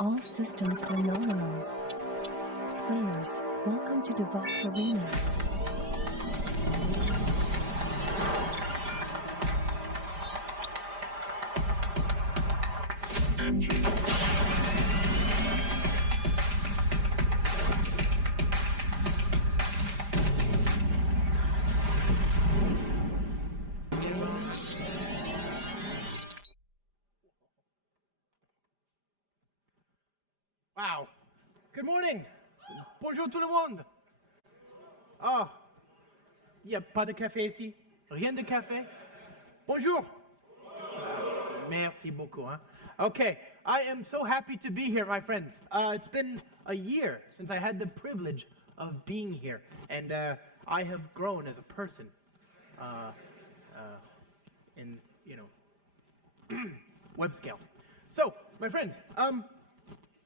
All systems are nominals. Players, welcome to DevOps Arena. Wow. Good morning. Bonjour tout le monde. Oh, il n'y a pas de café ici? Rien de café? Bonjour. Merci beaucoup. Huh? Okay, I am so happy to be here, my friends. It's been a year since I had the privilege of being here, and I have grown as a person in, web scale. So, my friends,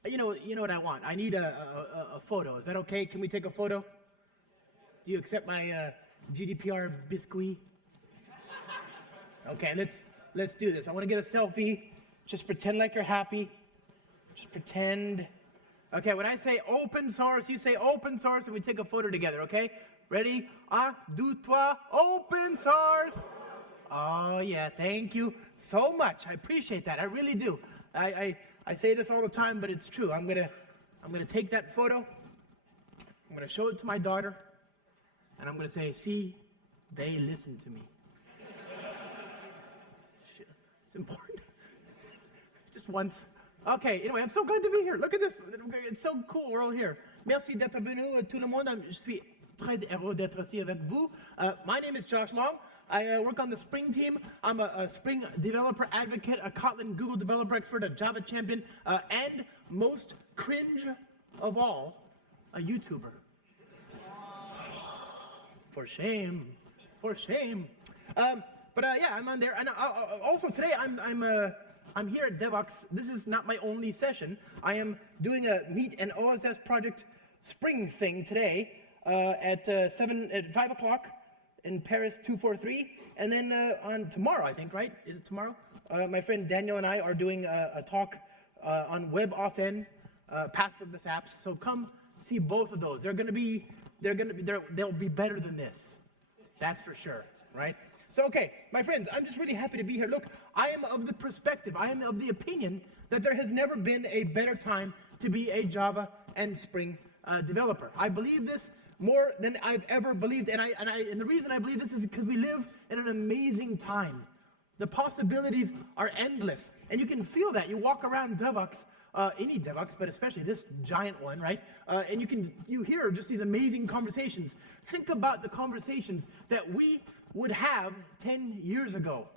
you know what I want. I need a photo. Is that okay? Can we take a photo? Do you accept my GDPR biscuit? Okay, let's do this. I want to get a selfie. Just pretend like you're happy. Just pretend. Okay, when I say open source, you say open source, and we take a photo together. Okay? Ready? Un, deux, trois. Open source. Oh yeah, thank you so much. I appreciate that. I really do. I say this all the time, but it's true. I'm gonna take that photo. I'm gonna show it to my daughter, and I'm gonna say, "See, they listen to me." It's important. Just once. Okay. Anyway, I'm so glad to be here. Look at this. It's so cool. We're all here. Merci d'être venu, tout le monde. Je suis très heureux d'être ici avec vous. My name is Josh Long. I work on the Spring team. I'm a Spring developer advocate, a Kotlin Google developer expert, a Java champion, and most cringe of all, a YouTuber. For shame, for shame. Yeah, I'm on there. And also today, I'm here at DevOps. This is not my only session. I am doing a Meet and OSS project Spring thing today at 5 o'clock. In Paris 243, and then on tomorrow, I think, right? Is it tomorrow? My friend Daniel and I are doing a talk on WebAuthn, passwordless apps. So come see both of those. They'll be better than this. That's for sure, right? So okay, my friends, I'm just really happy to be here. Look, I am of the perspective, I am of the opinion that there has never been a better time to be a Java and Spring developer. I believe this more than I've ever believed, and the reason I believe this is because we live in an amazing time. The possibilities are endless, and you can feel that. You walk around DevOps, any DevOps, but especially this giant one, right? And you hear just these amazing conversations. Think about the conversations that we would have 10 years ago.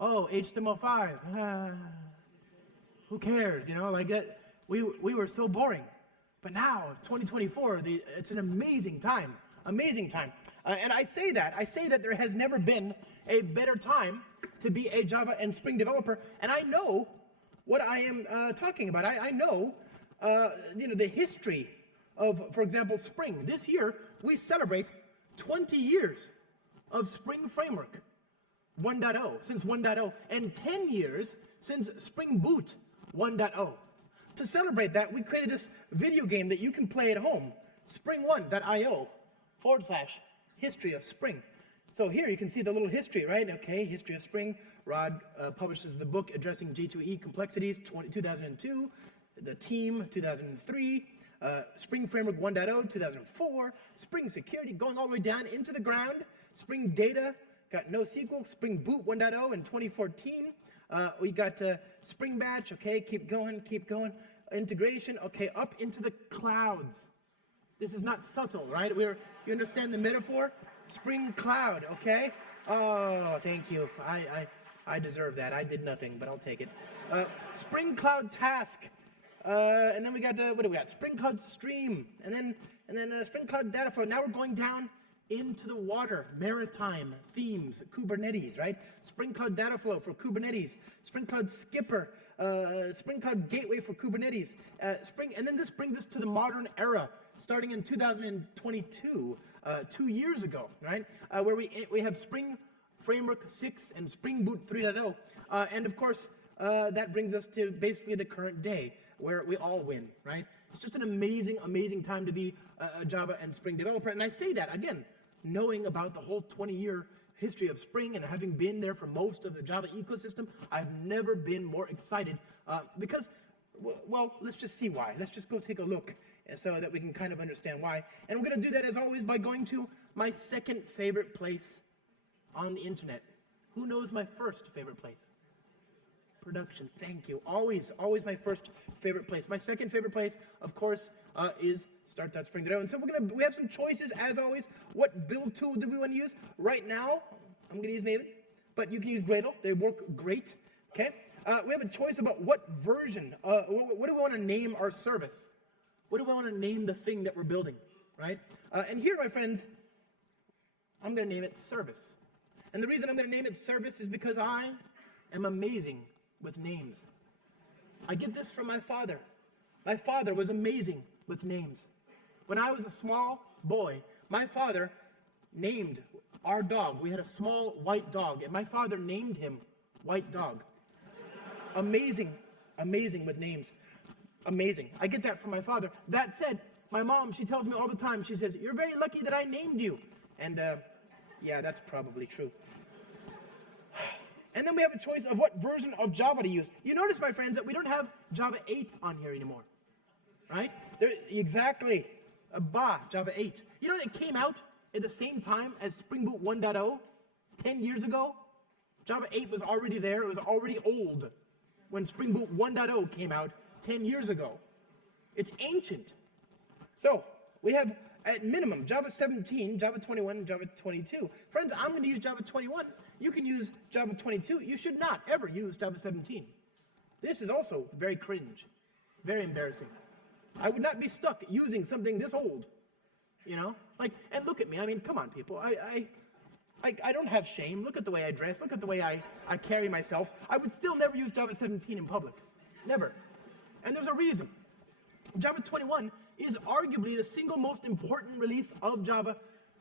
Oh, HTML5, who cares? Like that. We were so boring. But now, 2024, it's an amazing time, and I say that there has never been a better time to be a Java and Spring developer, and I know what I am talking about. I know, the history of, for example, Spring. This year, we celebrate 20 years of Spring Framework 1.0, since 1.0, and 10 years since Spring Boot 1.0. To celebrate that, we created this video game that you can play at home, spring1.io/history of Spring. So here you can see the little history, right? Okay, history of Spring. Rod publishes the book addressing J2E complexities, 2002, the team, 2003, Spring Framework 1.0, 2004, Spring Security, going all the way down into the ground, Spring Data, got NoSQL, Spring Boot 1.0 in 2014. We got Spring Batch, okay, keep going. Integration, okay, up into the clouds. This is not subtle, right? You understand the metaphor? Spring Cloud, okay? Oh, thank you. I deserve that. I did nothing, but I'll take it. Spring Cloud Task, and then we got what do we got? Spring Cloud Stream, and then Spring Cloud Data Flow. Now we're going down into the water, maritime themes, Kubernetes, right? Spring Cloud Data Flow for Kubernetes, Spring Cloud Skipper, Spring Cloud Gateway for Kubernetes, and then this brings us to the modern era, starting in 2022, 2 years ago, right? Where we have Spring Framework 6 and Spring Boot 3.0, and of course, that brings us to basically the current day. where we all win, right? It's just an amazing, amazing time to be a Java and Spring developer. And I say that, again, knowing about the whole 20-year history of Spring and having been there for most of the Java ecosystem, I've never been more excited because, well, let's just see why. Let's just go take a look so that we can kind of understand why. And we're going to do that, as always, by going to my second favorite place on the internet. Who knows my first favorite place? Production. Thank you. Always my first favorite place. My second favorite place, of course, is start.spring.io. And so we have some choices, as always. What build tool do we want to use? Right now, I'm going to use Maillot, but you can use Gradle. They work great. Okay. We have a choice about what version. What do we want to name our service? What do we want to name the thing that we're building? Right. And here, my friends, I'm going to name it service. And the reason I'm going to name it service is because I am amazing with names. I get this from my father. My father was amazing with names. When I was a small boy, my father named our dog. We had a small white dog, and my father named him White Dog. Amazing with names. Amazing. I get that from my father. That said, my mom, she tells me all the time, she says, "You're very lucky that I named you." And yeah, that's probably true. And then we have a choice of what version of Java to use. You notice, my friends, that we don't have Java 8 on here anymore, right? Exactly. Java 8. You know, it came out at the same time as Spring Boot 1.0, 10 years ago. Java 8 was already there. It was already old when Spring Boot 1.0 came out 10 years ago. It's ancient. So we have, at minimum, Java 17, Java 21, and Java 22. Friends, I'm going to use Java 21. You can use Java 22. You should not ever use Java 17. This is also very cringe, very embarrassing. I would not be stuck using something this old, you know? Like, and look at me. I mean, come on, people. I don't have shame. Look at the way I dress. Look at the way I carry myself. I would still never use Java 17 in public. Never. And there's a reason. Java 21 is arguably the single most important release of Java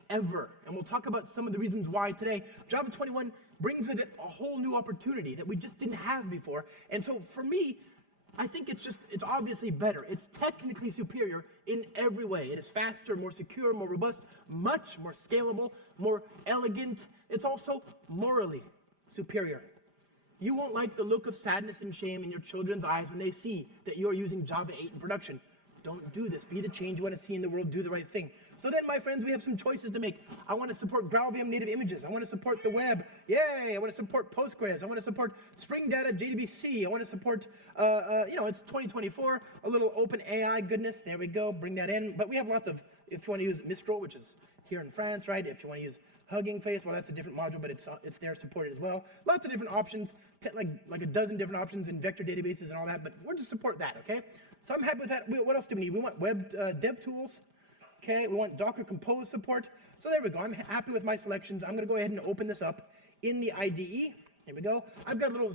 ever. And we'll talk about some of the reasons why today. Java 21 brings with it a whole new opportunity that we just didn't have before. And so for me, I think it's obviously better. It's technically superior in every way. It is faster, more secure, more robust, much more scalable, more elegant. It's also morally superior. You won't like the look of sadness and shame in your children's eyes when they see that you're using Java 8 in production. Don't do this. Be the change you want to see in the world. Do the right thing. So then, my friends, we have some choices to make. I want to support GraalVM-native images. I want to support the web. Yay! I want to support Postgres. I want to support Spring Data JDBC. I want to support, it's 2024, a little open AI goodness. There we go. Bring that in. But we have lots of, if you want to use Mistral, which is here in France, right? If you want to use Hugging Face, well, that's a different module, but it's there supported as well. Lots of different options, like a dozen different options in vector databases and all that, but we're just support that, okay? So I'm happy with that. What else do we need? We want web dev tools. Okay, we want Docker Compose support. So there we go. I'm happy with my selections. I'm going to go ahead and open this up in the IDE. Here we go. I've got a little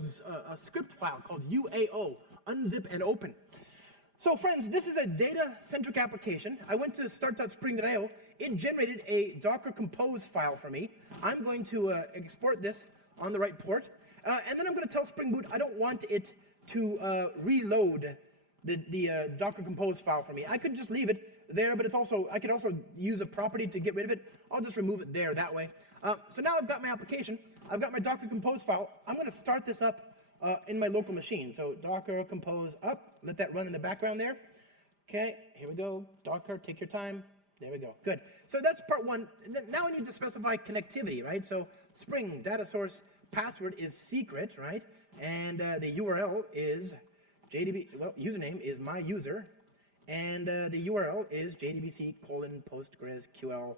script file called UAO, unzip and open. So friends, this is a data-centric application. I went to start.spring.io. It generated a Docker Compose file for me. I'm going to export this on the right port. And then I'm going to tell Spring Boot I don't want it to reload the Docker Compose file for me. I could just leave it there, but I could also use a property to get rid of it. I'll just remove it there that way. So now I've got my application. I've got my Docker Compose file. I'm going to start this up in my local machine. So Docker Compose up. Let that run in the background there. Okay, here we go. Docker, take your time. There we go. Good. So that's part one. Now I need to specify connectivity, right? So Spring data source password is secret, right? And the URL is username is my user. And the URL is jdbc:/postgresql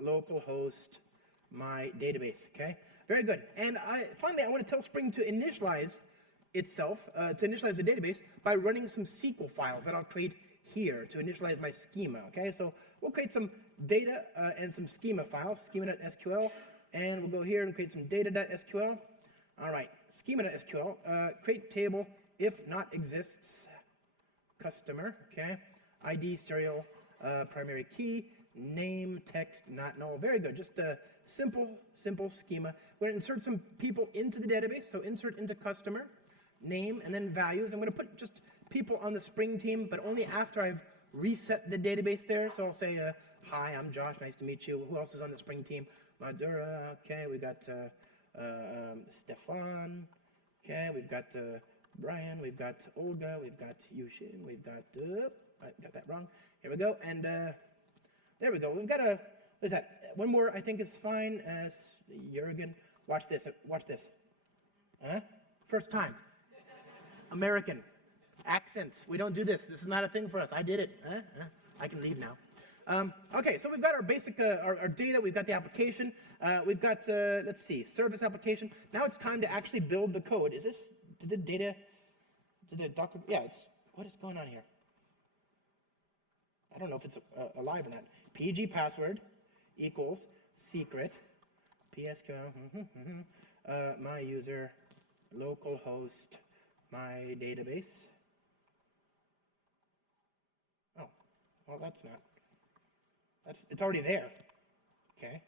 localhost my database, okay? Very good. And finally, I want to tell Spring to initialize itself, to initialize the database by running some SQL files that I'll create here to initialize my schema, okay? So we'll create some data and some schema files, schema.sql, and we'll go here and create some data.sql. All right, schema.sql, create table if not exists, customer, okay? ID, serial, primary key, name, text, not null. Very good. Just a simple schema. We're going to insert some people into the database. So insert into customer, name, and then values. I'm going to put just people on the Spring team, but only after I've reset the database there. So I'll say, hi, I'm Josh, nice to meet you. Who else is on the Spring team? Madura, okay, we got Stefan, okay, we've got Brian, we've got Olga, we've got Yushin, we've got, I got that wrong. Here we go, and there we go. We've got what is that? One more I think is fine. Jurgen, watch this, watch this. Huh? First time. American. Accents, we don't do this. This is not a thing for us. I did it. I can leave now. Okay, so we've got our basic, our data, we've got the application, we've got, let's see, service application. Now it's time to actually build the code. Is this, did the data, did the Docker, yeah, it's, what is going on here? I don't know if it's alive or not. PG password equals secret, PSQL, my user, localhost, my database. Oh, well that's not. It's already there, okay?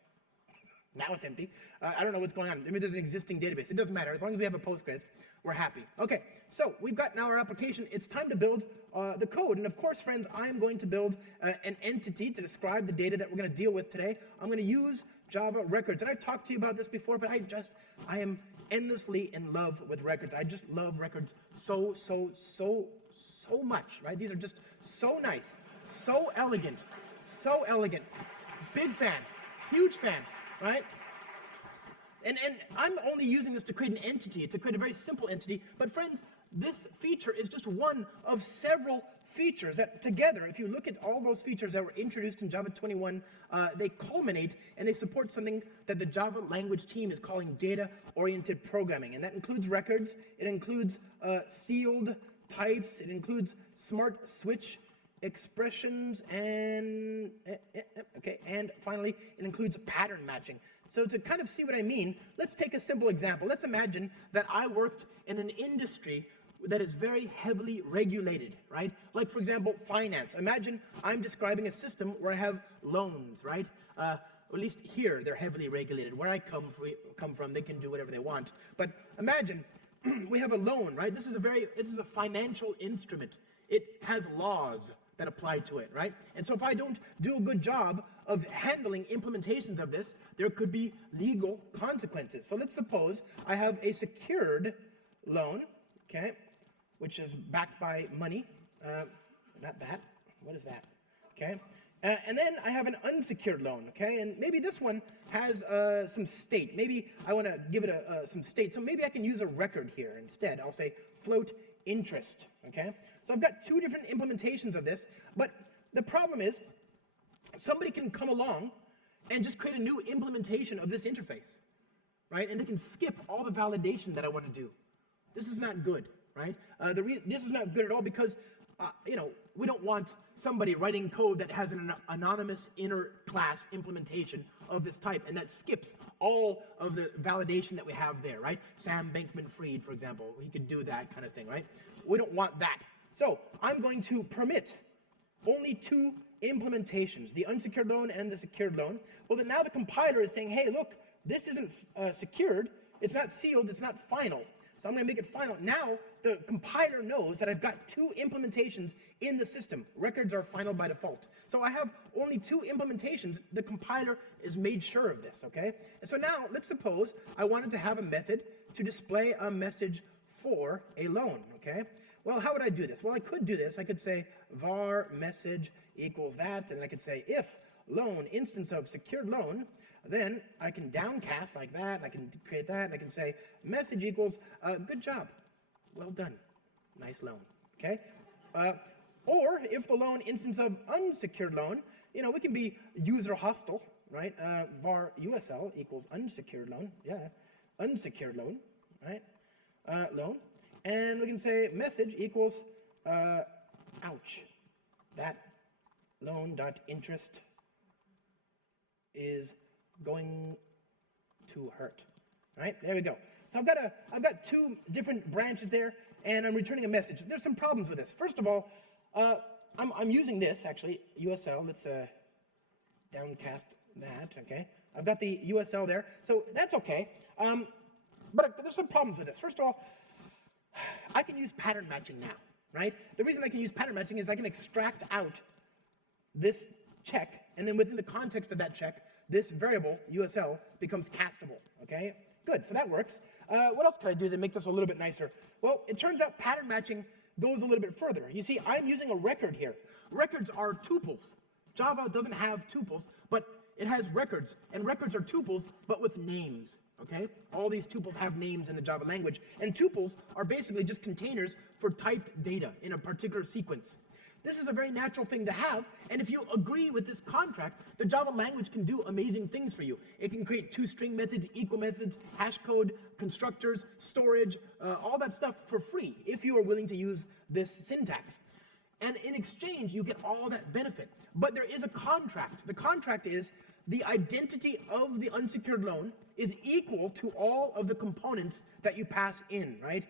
Now it's empty. I don't know what's going on. Maybe there's an existing database. It doesn't matter. As long as we have a Postgres, we're happy. Okay, so we've got now our application. It's time to build the code. And of course, friends, I am going to build an entity to describe the data that we're going to deal with today. I'm going to use Java records. And I've talked to you about this before, but I am endlessly in love with records. I just love records so much, right? These are just so nice, so elegant. So elegant, big fan, huge fan, right? And I'm only using this to create an entity, to create a very simple entity. But friends, this feature is just one of several features that together, if you look at all those features that were introduced in Java 21, they culminate and they support something that the Java language team is calling data-oriented programming. And that includes records, it includes sealed types, it includes smart switch expressions, and and finally, it includes pattern matching. So to kind of see what I mean, let's take a simple example. Let's imagine that I worked in an industry that is very heavily regulated, right? Like, for example, finance. Imagine I'm describing a system where I have loans, right? Or at least here, they're heavily regulated. Where I come from, they can do whatever they want. But imagine we have a loan, right? This is a financial instrument. It has laws that apply to it, right? And so if I don't do a good job of handling implementations of this, there could be legal consequences. So let's suppose I have a secured loan, okay, which is backed by money. Not that. What is that? Okay. And then I have an unsecured loan, okay? And maybe this one has some state. Maybe I want to give it some state. So maybe I can use a record here instead. I'll say float interest, okay? So I've got two different implementations of this, but the problem is somebody can come along and just create a new implementation of this interface, right? And they can skip all the validation that I want to do. This is not good, right? This is not good at all because, we don't want somebody writing code that has an anonymous inner class implementation of this type and that skips all of the validation that we have there, right? Sam Bankman-Fried, for example, he could do that kind of thing, right? We don't want that. So I'm going to permit only two implementations, the unsecured loan and the secured loan. Well, then now the compiler is saying, hey, look, this isn't secured, it's not sealed, it's not final. So I'm going to make it final. Now the compiler knows that I've got two implementations in the system. Records are final by default. So I have only two implementations. The compiler is made sure of this, okay? And so now let's suppose I wanted to have a method to display a message for a loan, okay? Well, how would I do this? Well, I could do this. I could say var message equals that, and I could say if loan instance of secured loan, then I can downcast like that, I can create that, and I can say message equals good job, well done, nice loan, okay? Or if the loan instance of unsecured loan, we can be user hostile, right? Var USL equals unsecured loan, yeah, unsecured loan, right? Loan, and we can say message equals ouch, that loan.interest is going to hurt, right? There we go. So I've got two different branches there, and I'm returning a message. There's some problems with this. First of all, I'm using this actually, USL. Let's downcast that. Okay, I've got the USL there, so that's okay. But there's some problems with this. First of all, I can use pattern matching now. right? The reason I can use pattern matching is I can extract out this check, and then within the context of that check, this variable, USL, becomes castable, okay? Good, so that works. What else can I do to make this a little bit nicer? Well, it turns out pattern matching goes a little bit further. You see, I'm using a record here. Records are tuples. Java doesn't have tuples, but it has records, and records are tuples, but with names, okay? All these tuples have names in the Java language, and tuples are basically just containers for typed data in a particular sequence. This is a very natural thing to have, and if you agree with this contract, the Java language can do amazing things for you. It can create toString methods, equal methods, hash code, constructors, storage, all that stuff for free, if you are willing to use this syntax. And in exchange, you get all that benefit. But there is a contract. The contract is the identity of the unsecured loan is equal to all of the components that you pass in, right?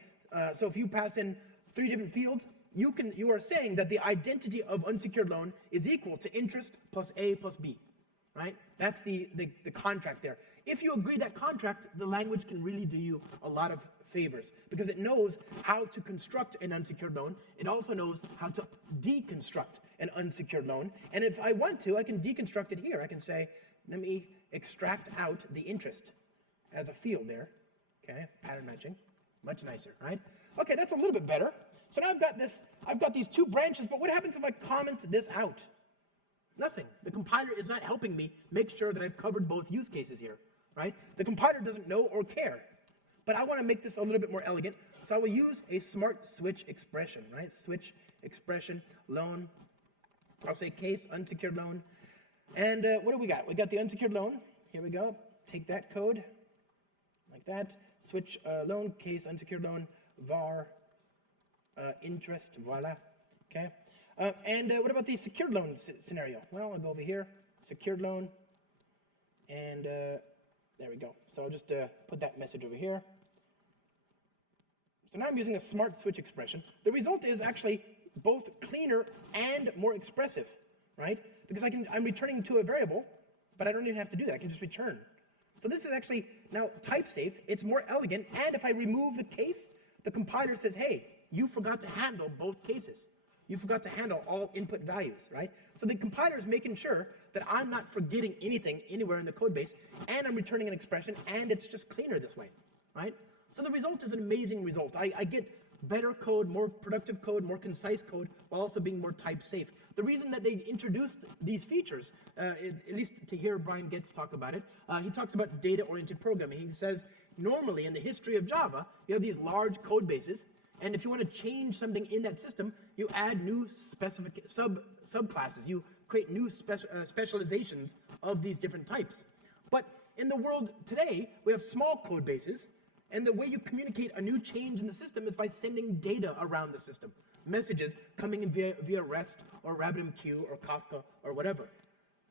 So if you pass in 3 different fields, you are saying that the identity of unsecured loan is equal to interest plus A plus B, right? That's the contract there. If you agree that contract, the language can really do you a lot of favors because it knows how to construct an unsecured loan. It also knows how to deconstruct an unsecured loan. And if I want to, I can deconstruct it here. I can say, let me extract out the interest as a field there. Okay, pattern matching, much nicer, right? Okay, that's a little bit better. So now I've got these 2 branches, but what happens if I comment this out? Nothing. The compiler is not helping me make sure that I've covered both use cases here, right? The compiler doesn't know or care. But I want to make this a little bit more elegant, so I will use a smart switch expression, right? Switch expression, loan. I'll say case, unsecured loan. And what do we got? We got the unsecured loan. Here we go. Take that code, like that. Switch loan, case, unsecured loan, var, interest, voila, okay? And what about the secured loan scenario? Well, I'll go over here, secured loan, and there we go. So I'll just put that message over here. So now I'm using a smart switch expression. The result is actually both cleaner and more expressive, right? Because I'm returning to a variable, but I don't even have to do that. I can just return. So this is actually now type safe. It's more elegant, and if I remove the case, the compiler says, hey, you forgot to handle both cases. You forgot to handle all input values, right? So the compiler is making sure that I'm not forgetting anything anywhere in the code base, and I'm returning an expression, and it's just cleaner this way, right? So the result is an amazing result. I get better code, more productive code, more concise code, while also being more type safe. The reason that they introduced these features, at least to hear Brian Getz talk about it, he talks about data-oriented programming. He says, normally in the history of Java, you have these large code bases, and if you want to change something in that system, you add new subclasses. You create new specializations of these different types. But in the world today, we have small code bases, and the way you communicate a new change in the system is by sending data around the system. Messages coming in via REST or RabbitMQ or Kafka or whatever.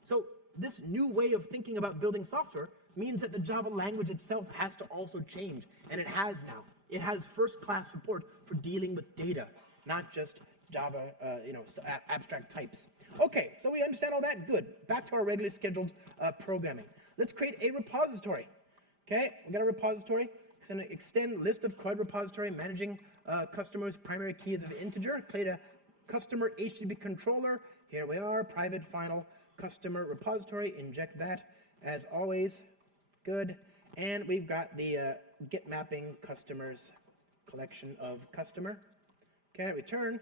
So this new way of thinking about building software means that the Java language itself has to also change, and it has now. It has first-class support for dealing with data, not just Java, abstract types. Okay, so we understand all that. Good. Back to our regularly scheduled programming. Let's create a repository. Okay, we got a repository. Extend list of CRUD repository managing customers' primary key as an integer. Create a customer HTTP controller. Here we are, private final customer repository. Inject that as always. Good. And we've got the get mapping customers collection of customer. Okay, return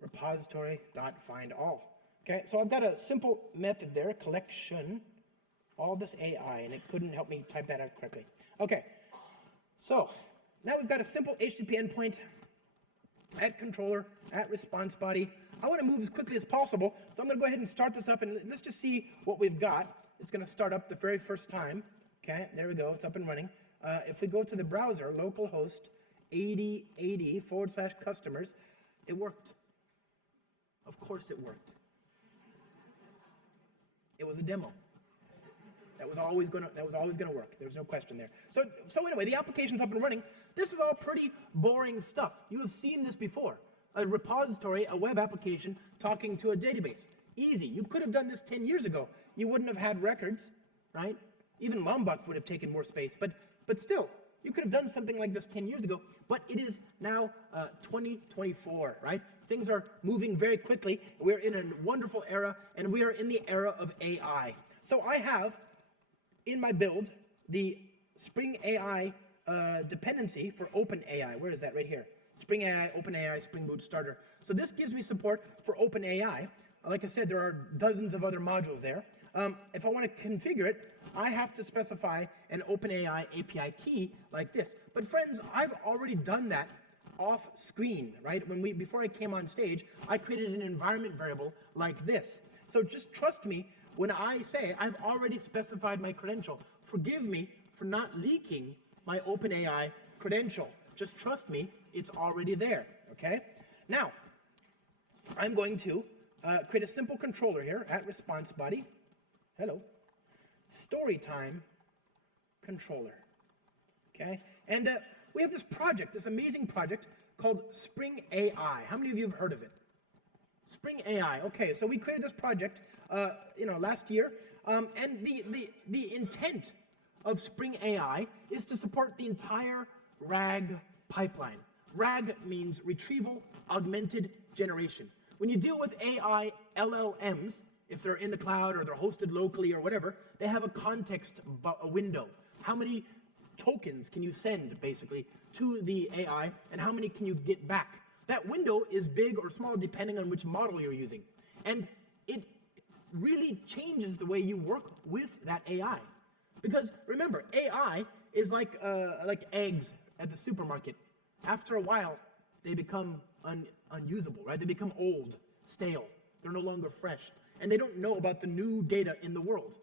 repository.findAll. Okay, so I've got a simple method there, collection, all this AI, and it couldn't help me type that out correctly. Okay, so now we've got a simple HTTP endpoint at controller, at response body. I want to move as quickly as possible, so I'm going to go ahead and start this up, and let's just see what we've got. It's going to start up the very first time. Okay, there we go, it's up and running. If we go to the browser, localhost 8080/customers, it worked. Of course it worked. It was a demo. That was always gonna work. There was no question there. So anyway, the application's up and running. This is all pretty boring stuff. You have seen this before. A repository, a web application, talking to a database. Easy. You could have done this 10 years ago. You wouldn't have had records, right? Even Lombok would have taken more space, but still, You could have done something like this 10 years ago, but it is now 2024, right? Things are moving very quickly. We're in a wonderful era, and we are in the era of AI. So I have in my build the Spring AI dependency for OpenAI. Where is that? Right here. Spring AI, OpenAI, Spring Boot Starter. So this gives me support for OpenAI. Like I said, there are dozens of other modules there. If I want to configure it, I have to specify an OpenAI API key like this. But friends, I've already done that off screen, right? Before I came on stage, I created an environment variable like this. So just trust me when I say I've already specified my credential. Forgive me for not leaking my OpenAI credential. Just trust me, it's already there, okay? Now, I'm going to create a simple controller here at response body. Hello. Storytime controller, okay? And we have this project, this amazing project called Spring AI. How many of you have heard of it? Spring AI, okay, so we created this project, last year, and the intent of Spring AI is to support the entire RAG pipeline. RAG means retrieval augmented generation. When you deal with AI LLMs, if they're in the cloud or they're hosted locally or whatever, they have a context window. How many tokens can you send, basically, to the AI, and how many can you get back? That window is big or small depending on which model you're using. And it really changes the way you work with that AI. Because remember, AI is like eggs at the supermarket. After a while, they become unusable, right? They become old, stale. They're no longer fresh. And they don't know about the new data in the world.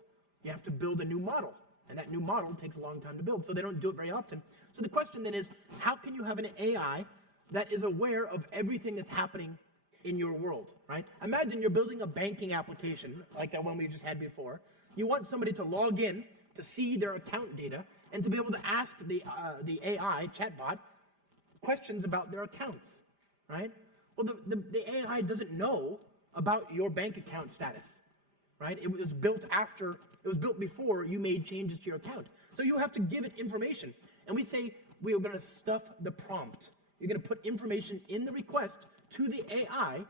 You have to build a new model. And that new model takes a long time to build, so they don't do it very often. So the question then is, how can you have an AI that is aware of everything that's happening in your world, right? Imagine you're building a banking application, like that one we just had before. You want somebody to log in to see their account data and to be able to ask the AI chatbot questions about their accounts, right? Well, the AI doesn't know about your bank account status, right? It was built before you made changes to your account. So you have to give it information. And we say we are going to stuff the prompt. You're going to put information in the request to the AI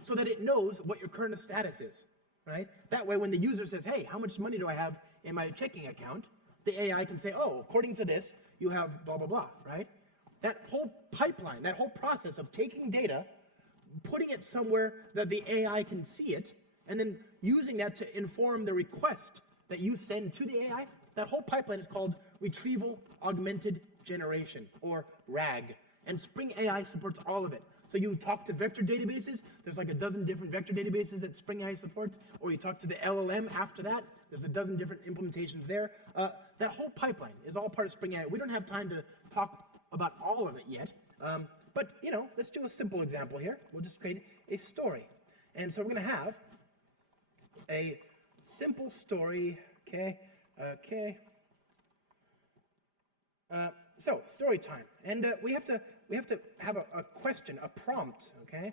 so that it knows what your current status is, right? That way, when the user says, hey, how much money do I have in my checking account? The AI can say, oh, according to this, you have blah, blah, blah, right? That whole pipeline, that whole process of taking data, putting it somewhere that the AI can see it, and then using that to inform the request that you send to the AI, that whole pipeline is called Retrieval Augmented Generation, or RAG. And Spring AI supports all of it. So you talk to vector databases, there's like a dozen different vector databases that Spring AI supports, or you talk to the LLM after that, there's a dozen different implementations there. That whole pipeline is all part of Spring AI. We don't have time to talk about all of it yet, but let's do a simple example here. We'll just create a story. And so we're gonna have a simple story, okay? So story time, and we have to have a question, a prompt, okay?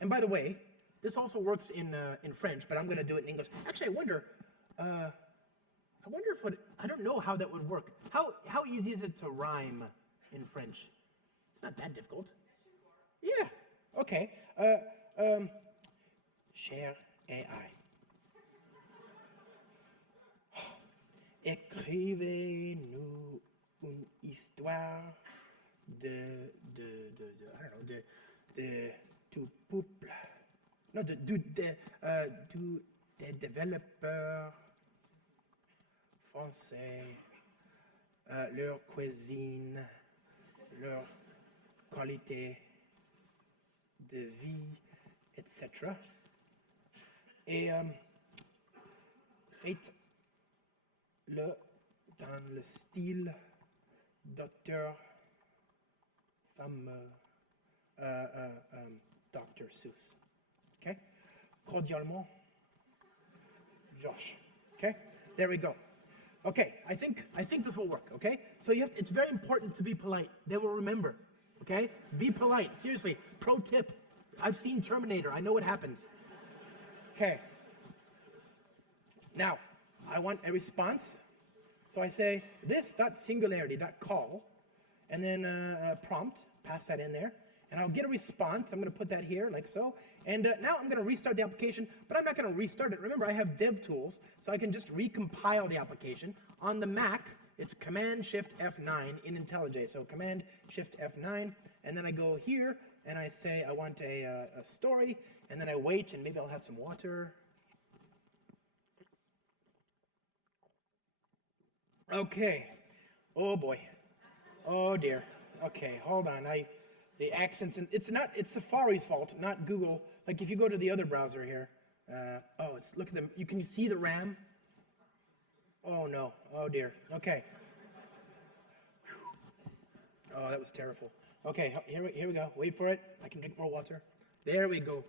And by the way, this also works in French, but I'm going to do it in English. Actually, I wonder if I don't know how that would work. How easy is it to rhyme in French? It's not that difficult. Yeah. Okay. Cher AI. Écrivez-nous une histoire du peuple, non, des développeurs français, leur cuisine, leur qualité de vie, etc. Et faites-le dans le style docteur fameux, Dr. Seuss. Okay? Cordialement, Josh. Okay? There we go. Okay, I think this will work, okay? So it's very important to be polite. They will remember, okay? Be polite, seriously. Pro tip, I've seen Terminator, I know what happens. Okay. Now, I want a response So I say this.singularity.call, and then prompt, pass that in there, and I'll get a response. I'm going to put that here, like so. And now I'm going to restart the application, but I'm not going to restart it. Remember, I have dev tools, so I can just recompile the application. On the Mac, it's Command-Shift-F9 in IntelliJ. So Command-Shift-F9, and then I go here, and I say I want a story, and then I wait, and maybe I'll have some water. Okay. Oh boy. Oh dear. Okay, hold on. The accents, and it's Safari's fault, not Google. Like if you go to the other browser here, look at them. You can see the RAM. Oh no. Oh dear. Okay. Oh, that was terrible. Okay, here we go. Wait for it. I can drink more water. There we go.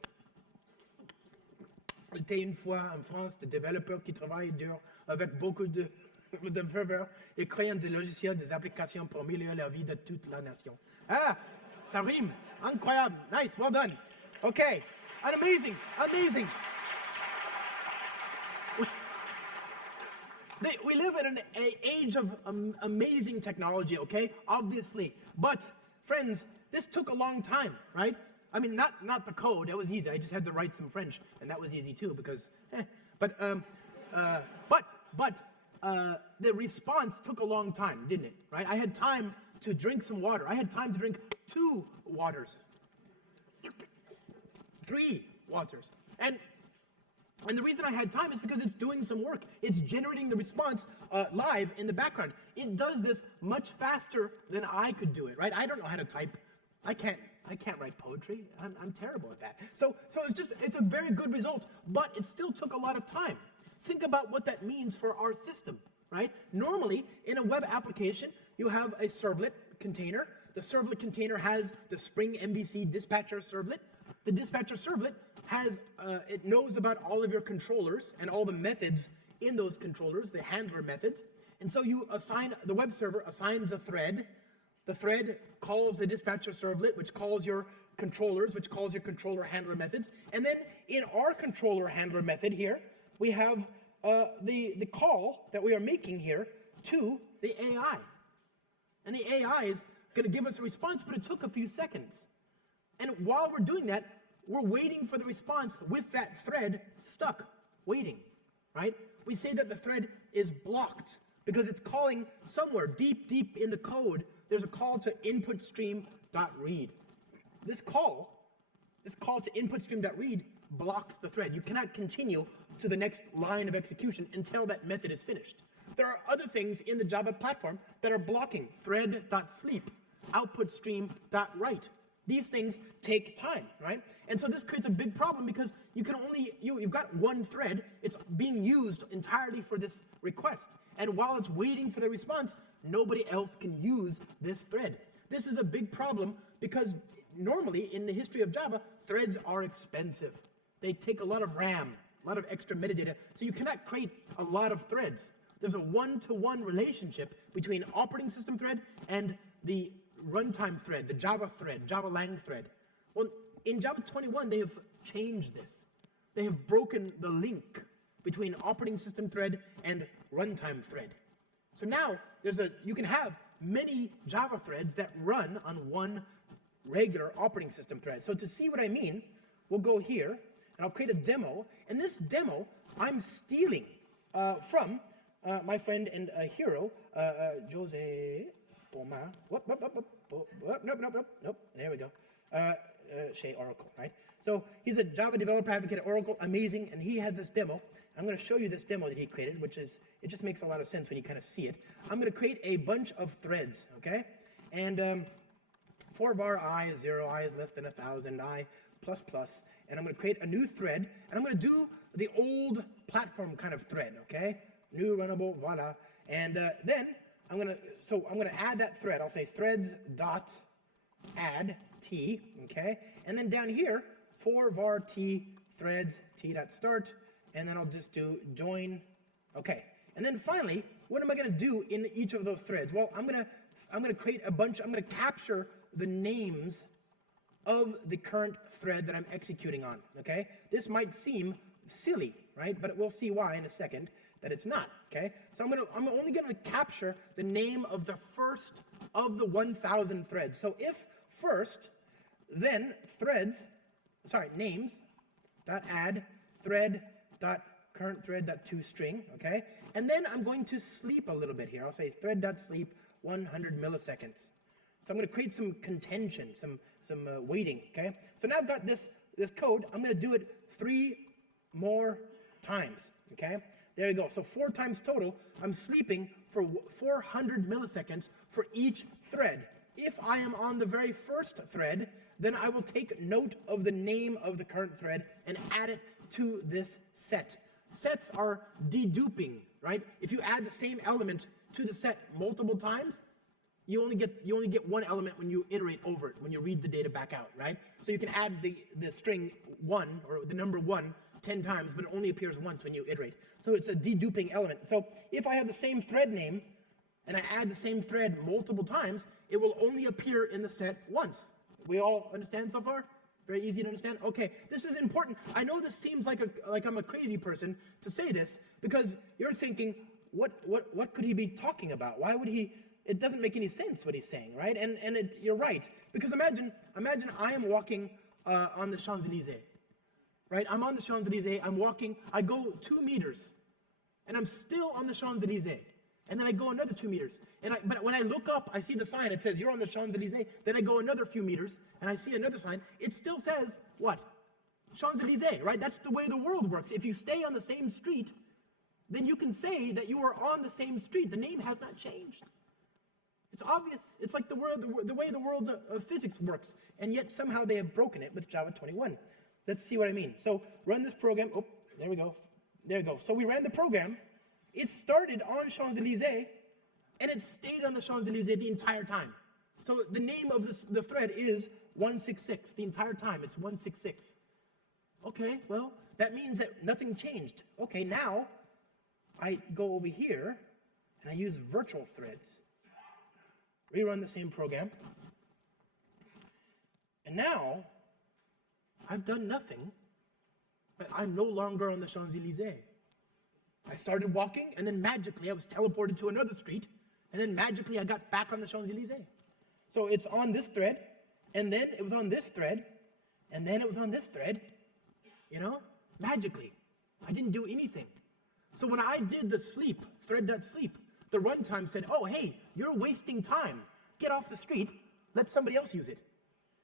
Il était une fois en France des développeurs qui travaillent dur avec beaucoup de ferveur et créent des logiciels, des applications pour améliorer la vie de toute la nation. Ah, ça rime. Incroyable. Nice. Well done. Okay. Amazing. Amazing. We live in an age of amazing technology, okay? Obviously. But, friends, this took a long time, right? I mean, not the code. That was easy. I just had to write some French, and that was easy too, because, But the response took a long time, didn't it? Right? I had time to drink some water. I had time to drink 2 waters, 3 waters, and the reason I had time is because it's doing some work. It's generating the response live in the background. It does this much faster than I could do it. Right? I don't know how to type. I can't write poetry. I'm terrible at that. So it's a very good result, but it still took a lot of time. Think about what that means for our system, right? Normally, in a web application, you have a servlet container. The servlet container has the Spring MVC dispatcher servlet. The dispatcher servlet has, it knows about all of your controllers and all the methods in those controllers, the handler methods. And so you assign, the web server assigns a thread. The thread calls the dispatcher servlet, which calls your controllers, which calls your controller handler methods. And then in our controller handler method here, we have the call that we are making here to the AI. And the AI is going to give us a response, but it took a few seconds. And while we're doing that, we're waiting for the response with that thread stuck, waiting, right? We say that the thread is blocked because it's calling somewhere deep in the code. There's a call to inputstream.read. This call to inputstream.read blocks the thread. You cannot continue to the next line of execution until that method is finished. There are other things in the Java platform that are blocking thread.sleep, outputstream.write. These things take time, right? And so this creates a big problem because you can only, you've got one thread, it's being used entirely for this request. And while it's waiting for the response, nobody else can use this thread. This is a big problem because normally in the history of Java, threads are expensive. They take a lot of RAM, a lot of extra metadata, so you cannot create a lot of threads. There's a one-to-one relationship between operating system thread and the runtime thread, the Java thread, Java lang thread. Well, in Java 21, they have changed this. They have broken the link between operating system thread and runtime thread. So now you can have many Java threads that run on one regular operating system thread. So to see what I mean, we'll go here and I'll create a demo. And this demo I'm stealing from my friend and hero, Jose Pomar. Nope. There we go. Chez Oracle, right? So he's a Java developer advocate at Oracle, amazing, and he has this demo. I'm going to show you this demo that he created, which is, it just makes a lot of sense when you kind of see it. I'm going to create a bunch of threads, okay? And for var I is 0, I is less than 1,000, I plus plus, and I'm going to create a new thread, and I'm going to do the old platform kind of thread, okay? New runnable, voila. And then I'm going to add that thread. I'll say threads dot add t, okay? And then down here, for var t threads t dot start, and then I'll just do join, okay. And then finally, what am I going to do in each of those threads? Well, I'm going to create a bunch. I'm going to capture the names of the current thread that I'm executing on, okay? This might seem silly, right? But we'll see why in a second. that it's not, okay? So I'm only gonna capture the name of the first of the 1,000 threads. So if first, then names, dot add thread dot current thread dot toString, okay? And then I'm going to sleep a little bit here. I'll say thread dot sleep 100 milliseconds. So I'm going to create some contention, some waiting, okay? So now I've got this code. I'm going to do it 3 more times, okay? There you go. So 4 times total. I'm sleeping for 400 milliseconds for each thread. If I am on the very first thread, then I will take note of the name of the current thread and add it to this set. Sets are deduping, right? If you add the same element to the set multiple times, you only get one element when you iterate over it, when you read the data back out, right? So you can add the string 1 or the number 1 10 times, but it only appears once when you iterate. So it's a deduping element. So if I have the same thread name and I add the same thread multiple times, it will only appear in the set once. We all understand so far? Very easy to understand? Okay, this is important. I know this seems like I'm a crazy person to say this, because you're thinking, what could he be talking about? Why would he? It doesn't make any sense what he's saying, right? And you're right, because imagine I am walking on the Champs-Élysées, right? I'm on the Champs-Élysées, I'm walking, I go 2 meters, and I'm still on the Champs-Élysées. And then I go another 2 meters. But when I look up, I see the sign, it says, you're on the Champs-Élysées. Then I go another few meters, and I see another sign. It still says, what? Champs-Élysées, right? That's the way the world works. If you stay on the same street, then you can say that you are on the same street. The name has not changed. It's obvious. It's like the way the world of physics works. And yet somehow they have broken it with Java 21. Let's see what I mean. So run this program. Oh, there we go. There we go. So we ran the program. It started on Champs-Élysées, and it stayed on the Champs-Élysées the entire time. So the name of the thread is 166. The entire time, it's 166. Okay, well, that means that nothing changed. Okay, now I go over here, and I use virtual threads. Rerun the same program. And now, I've done nothing, but I'm no longer on the Champs-Élysées. I started walking, and then magically I was teleported to another street, and then magically I got back on the Champs-Élysées. So it's on this thread, and then it was on this thread, and then it was on this thread, you know, magically. I didn't do anything. So when I did the sleep, thread.sleep, the runtime said, oh, hey, you're wasting time. Get off the street, let somebody else use it,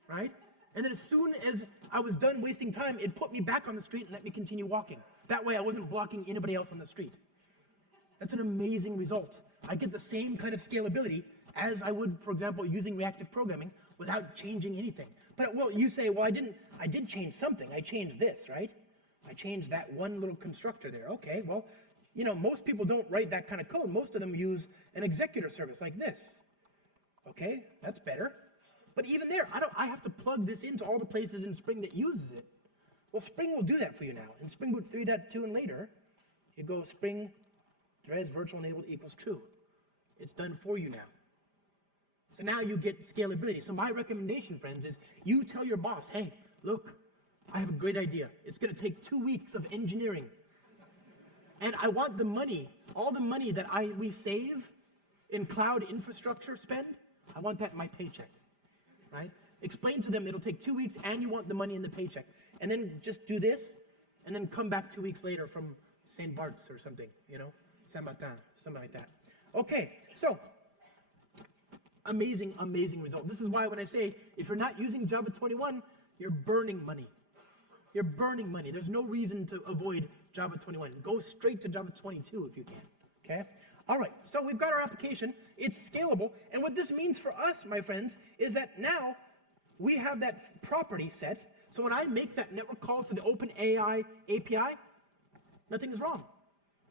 right? And then as soon as I was done wasting time, it put me back on the street and let me continue walking. That way I wasn't blocking anybody else on the street. That's an amazing result. I get the same kind of scalability as I would, for example, using reactive programming without changing anything. But well, you say, well, I did change something. I changed this, right? I changed that one little constructor there. Okay, well, you know, most people don't write that kind of code. Most of them use an executor service like this. Okay, that's better. But even there, I have to plug this into all the places in Spring that uses it. Well, Spring will do that for you now. In Spring Boot 3.2 and later, you go Spring threads virtual enabled equals true. It's done for you now. So now you get scalability. So my recommendation, friends, is you tell your boss, hey, look, I have a great idea. It's going to take 2 weeks of engineering. And I want the money, all the money that we save in cloud infrastructure spend, I want that in my paycheck, right? Explain to them it'll take 2 weeks and you want the money in the paycheck. And then just do this, and then come back 2 weeks later from St. Bart's or something, you know, Saint-Martin, something like that. Okay, so amazing, amazing result. This is why when I say, if you're not using Java 21, you're burning money. You're burning money. There's no reason to avoid Java 21. Go straight to Java 22 if you can, okay? All right, so we've got our application. It's scalable, and what this means for us, my friends, is that now we have that property set. So when I make that network call to the OpenAI API, nothing is wrong.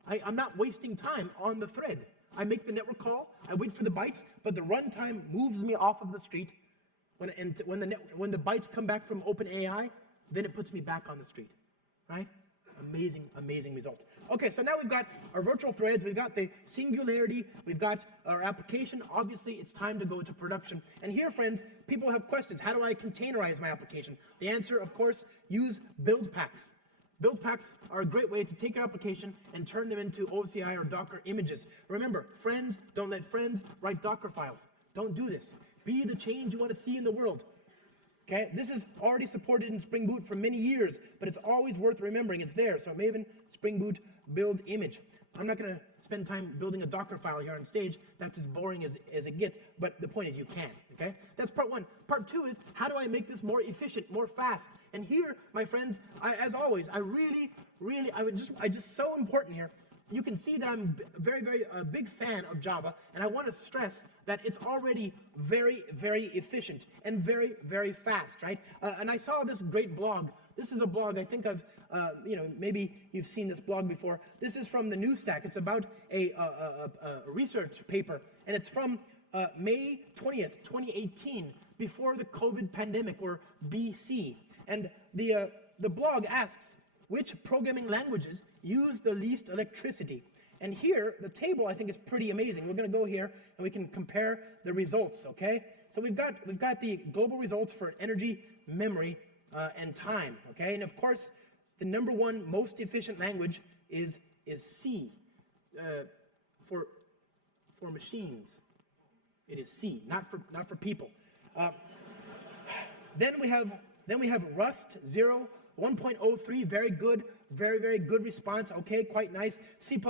I'm not wasting time on the thread. I make the network call, I wait for the bytes, but the runtime moves me off of the street. When the bytes come back from OpenAI, then it puts me back on the street, right? Amazing, amazing result. Okay, so now we've got our virtual threads, we've got the singularity, we've got our application. Obviously, it's time to go into production. And here, friends, people have questions. How do I containerize my application? The answer, of course, use build packs. Build packs are a great way to take your application and turn them into OCI or Docker images. Remember, friends, don't let friends write Docker files. Don't do this. Be the change you want to see in the world. Okay, this is already supported in Spring Boot for many years, but it's always worth remembering it's there. So Maven, Spring Boot, build image. I'm not going to spend time building a Docker file here on stage. That's as boring as it gets, but the point is you can, okay? That's part one. Part two is, how do I make this more efficient, more fast? And here, my friends, as always, I just so important here. You can see that I'm very a big fan of Java, and I want to stress that it's already very efficient and very fast, right? And I saw this great blog. This is a blog I think of, maybe you've seen this blog before. This is from the New Stack. It's about a research paper, and it's from May 20th, 2018, before the COVID pandemic, or BC. And the blog asks, which programming languages use the least electricity? And here, the table I think is pretty amazing. We're going to go here and we can compare the results, okay? So we've got the global results for energy, memory, and time, okay? And of course, the number one most efficient language is C for machines. It is C, not for people. Then we have Rust 0. 1.03, very good, very good response. Okay, quite nice. C++,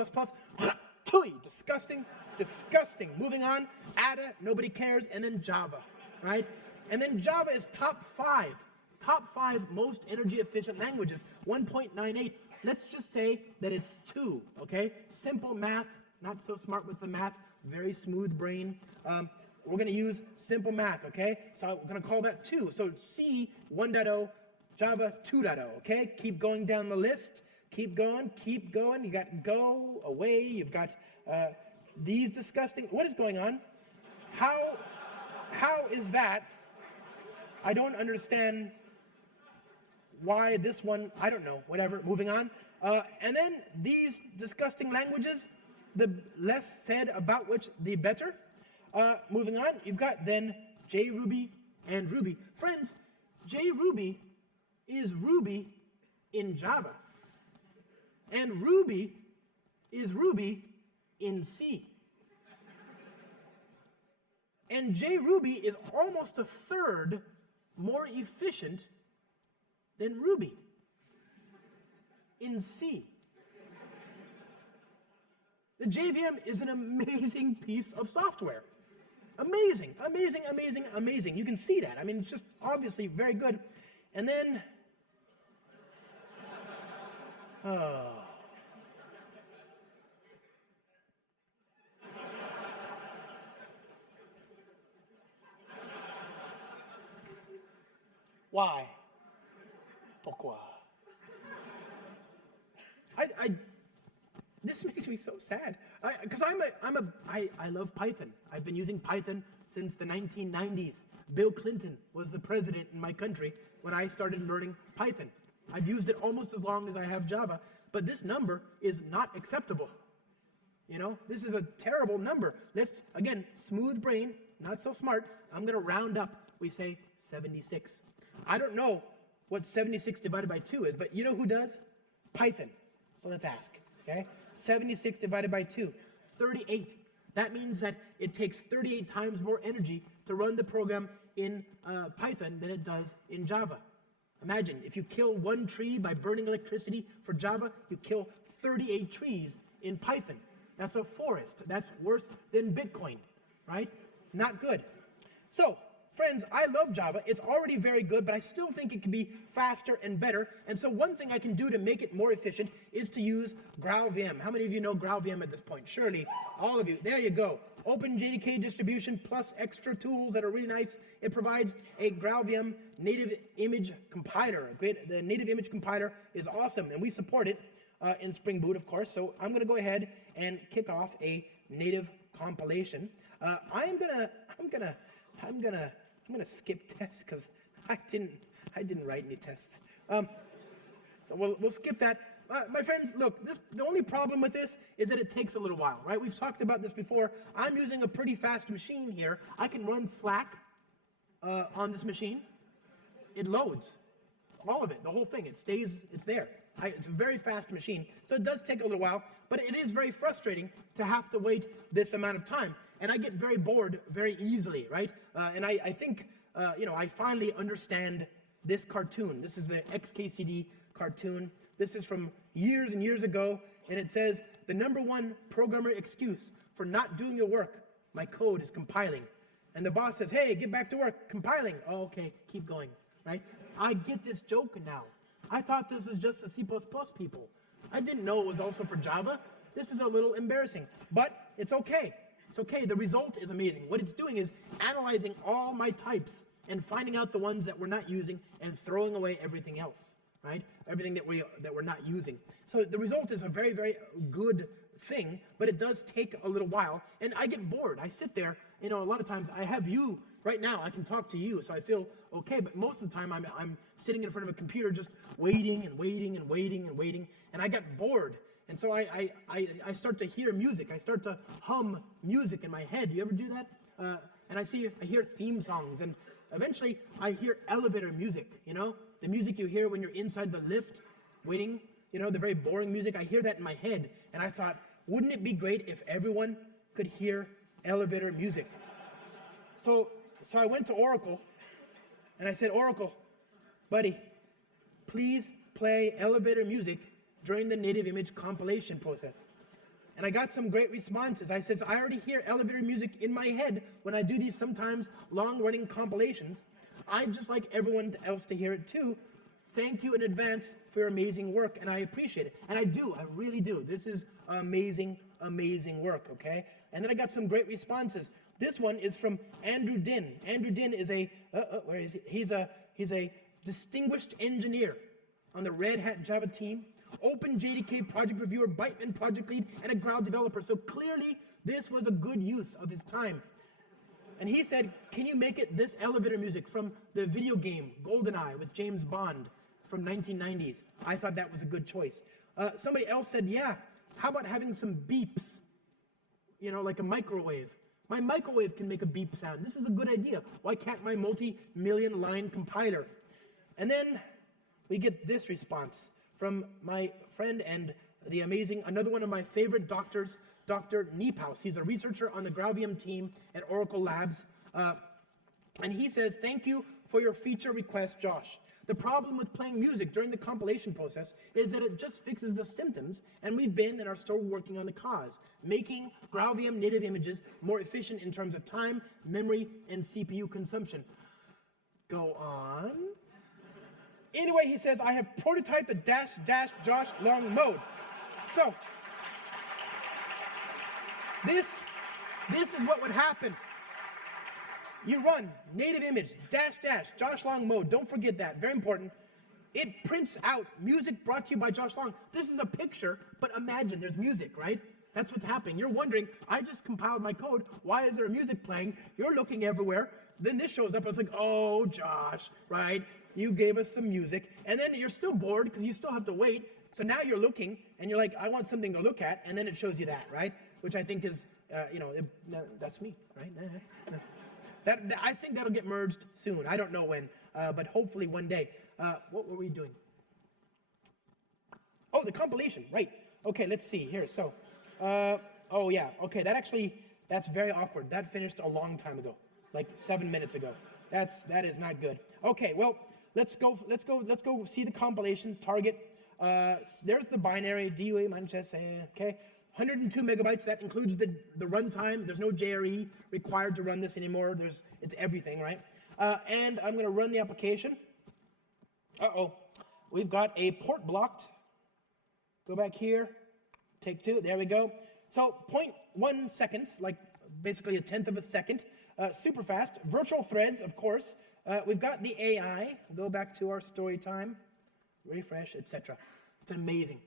disgusting. Moving on, Ada, nobody cares, and then Java, right? And then Java is top five most energy efficient languages, 1.98. Let's just say that it's 2, okay? Simple math, not so smart with the math, very smooth brain. We're gonna use simple math, okay? So I'm gonna call that 2. So C 1.0, Java 2.0, okay? Keep going down the list. Keep going. You got go, away. You've got these disgusting. What is going on? How is that? I don't understand why this one, I don't know, whatever, moving on. And then these disgusting languages, the less said about which, the better. Moving on, you've got then JRuby and Ruby. Friends, JRuby is Ruby in Java. And Ruby is Ruby in C. And JRuby is almost a third more efficient than Ruby in C. The JVM is an amazing piece of software. Amazing. You can see that. I mean, it's just obviously very good. And then, why? Pourquoi? This makes me so sad, because I love Python. I've been using Python since the 1990s. Bill Clinton was the president in my country when I started learning Python. I've used it almost as long as I have Java, but this number is not acceptable. You know, this is a terrible number. Let's, again, smooth brain, not so smart. I'm gonna round up. We say 76. I don't know what 76 divided by 2 is, but you know who does? Python. So let's ask, okay? 76 divided by 2, 38. That means that it takes 38 times more energy to run the program in Python than it does in Java. Imagine, if you kill one tree by burning electricity for Java, you kill 38 trees in Python. That's a forest. That's worse than Bitcoin, right? Not good. So, friends, I love Java. It's already very good, but I still think it can be faster and better. And so one thing I can do to make it more efficient is to use GraalVM. How many of you know GraalVM at this point? Surely, all of you. There you go. Open JDK distribution plus extra tools that are really nice. It provides a GraalVM native image compiler. The native image compiler is awesome, and we support it in Spring Boot, of course. So I'm going to go ahead and kick off a native compilation. I'm gonna skip tests because I didn't write any tests. So we'll skip that. My friends, look, the only problem with this is that it takes a little while, right? We've talked about this before. I'm using a pretty fast machine here. I can run Slack on this machine. It loads all of it, the whole thing. It stays, it's there. It's a very fast machine, so it does take a little while, but it is very frustrating to have to wait this amount of time. And I get very bored very easily, right? And I think, I finally understand this cartoon. This is the XKCD cartoon. This is from years and years ago, and it says, the #1 programmer excuse for not doing your work, my code is compiling. And the boss says, hey, get back to work, compiling. Oh, okay, keep going, right? I get this joke now. I thought this was just the C++ people. I didn't know it was also for Java. This is a little embarrassing, but it's okay. It's okay, the result is amazing. What it's doing is analyzing all my types and finding out the ones that we're not using and throwing away everything else, right? Everything that we're not using. So the result is a very, very good thing, but it does take a little while, and I get bored. I sit there, a lot of times I have you right now, I can talk to you, so I feel okay, but most of the time I'm sitting in front of a computer just waiting and waiting and waiting and waiting, and I got bored. And so I start to hear music. I start to hum music in my head. Do you ever do that? And I hear theme songs, and eventually I hear elevator music, the music you hear when you're inside the lift waiting, the very boring music. I hear that in my head, and I thought, wouldn't it be great if everyone could hear elevator music? So I went to Oracle, and I said, Oracle, buddy, please play elevator music during the native image compilation process. And I got some great responses. I said, I already hear elevator music in my head when I do these sometimes long-running compilations. I'd just like everyone else to hear it too. Thank you in advance for your amazing work, and I appreciate it. And I do, I really do. This is amazing, amazing work, okay? And then I got some great responses. This one is from Andrew Din. Andrew Din is where is he? He's a distinguished engineer on the Red Hat Java team, OpenJDK project reviewer, Byteman project lead, and a Graal developer. So clearly, this was a good use of his time. And he said, can you make it this elevator music from the video game GoldenEye with James Bond from 1990s? I thought that was a good choice. Somebody else said, yeah, how about having some beeps? Like a microwave. My microwave can make a beep sound. This is a good idea. Why can't my multi-million line compiler? And then we get this response from my friend and the amazing, another one of my favorite doctors, Dr. Niephaus. He's a researcher on the GraalVM team at Oracle Labs. And he says, thank you for your feature request, Josh. The problem with playing music during the compilation process is that it just fixes the symptoms, and we've been and are still working on the cause, making GraalVM native images more efficient in terms of time, memory, and CPU consumption. Go on. Anyway, he says, I have prototyped the --Josh long mode. So, this is what would happen. You run native image --, Josh Long mode. Don't forget that, very important. It prints out music brought to you by Josh Long. This is a picture, but imagine there's music, right? That's what's happening. You're wondering, I just compiled my code. Why is there music playing? You're looking everywhere. Then this shows up. I was like, oh, Josh, right? You gave us some music. And then you're still bored because you still have to wait. So now you're looking, and you're like, I want something to look at. And then it shows you that, right? Which I think is, that's me, right? I think that'll get merged soon. I don't know when, but hopefully one day. What were we doing? Oh, the compilation, right. Okay, let's see here. So, oh yeah, okay, that's very awkward. That finished a long time ago, like 7 minutes ago. That is not good. Okay, well, let's go see the compilation target. There's the binary, DUA -s, okay. 102 megabytes, that includes the runtime. There's no JRE required to run this anymore. It's everything, right? And I'm gonna run the application. Uh-oh, we've got a port blocked. Go back here, take 2, there we go. So 0.1 seconds, like basically a tenth of a second, super fast. Virtual threads, of course. We've got the AI, go back to our story time, refresh, etc. It's amazing.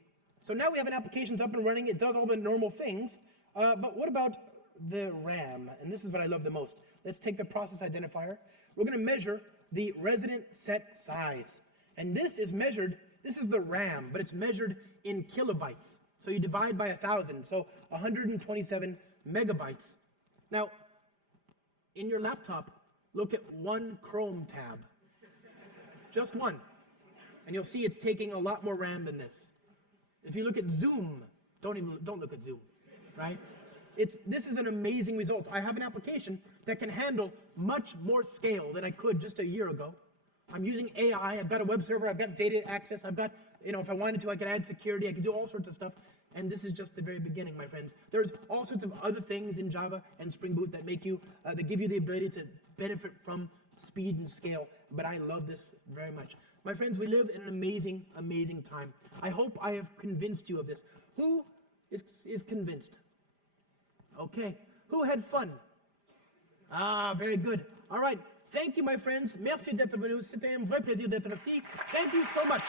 So now we have an application's up and running. It does all the normal things, but what about the RAM? And this is what I love the most. Let's take the process identifier. We're gonna measure the resident set size. And this is the RAM, but it's measured in kilobytes. So you divide by 1,000, so 127 megabytes. Now, in your laptop, look at one Chrome tab. Just one. And you'll see it's taking a lot more RAM than this. If you look at Zoom, don't look at Zoom, right? This is an amazing result. I have an application that can handle much more scale than I could just a year ago. I'm using AI, I've got a web server, I've got data access, I've got, if I wanted to, I could add security, I could do all sorts of stuff. And this is just the very beginning, my friends. There's all sorts of other things in Java and Spring Boot that that give you the ability to benefit from speed and scale. But I love this very much. My friends, we live in an amazing, amazing time. I hope I have convinced you of this. Who is convinced? Okay. Who had fun? Ah, very good. All right. Thank you, my friends. Merci d'être venu. C'était un vrai plaisir d'être ici. Thank you so much.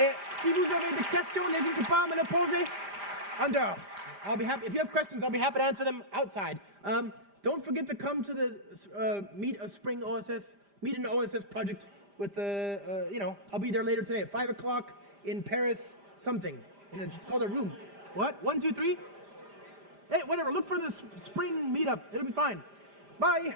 Et si vous avez des questions, n'hésitez pas à me les poser en dehors. I'll be happy. If you have questions, I'll be happy to answer them outside. Don't forget to come to the meet an OSS project with I'll be there later today at 5 o'clock in Paris something. It's called a room. What? 1, 2, 3? Hey, whatever. Look for the spring meetup. It'll be fine. Bye.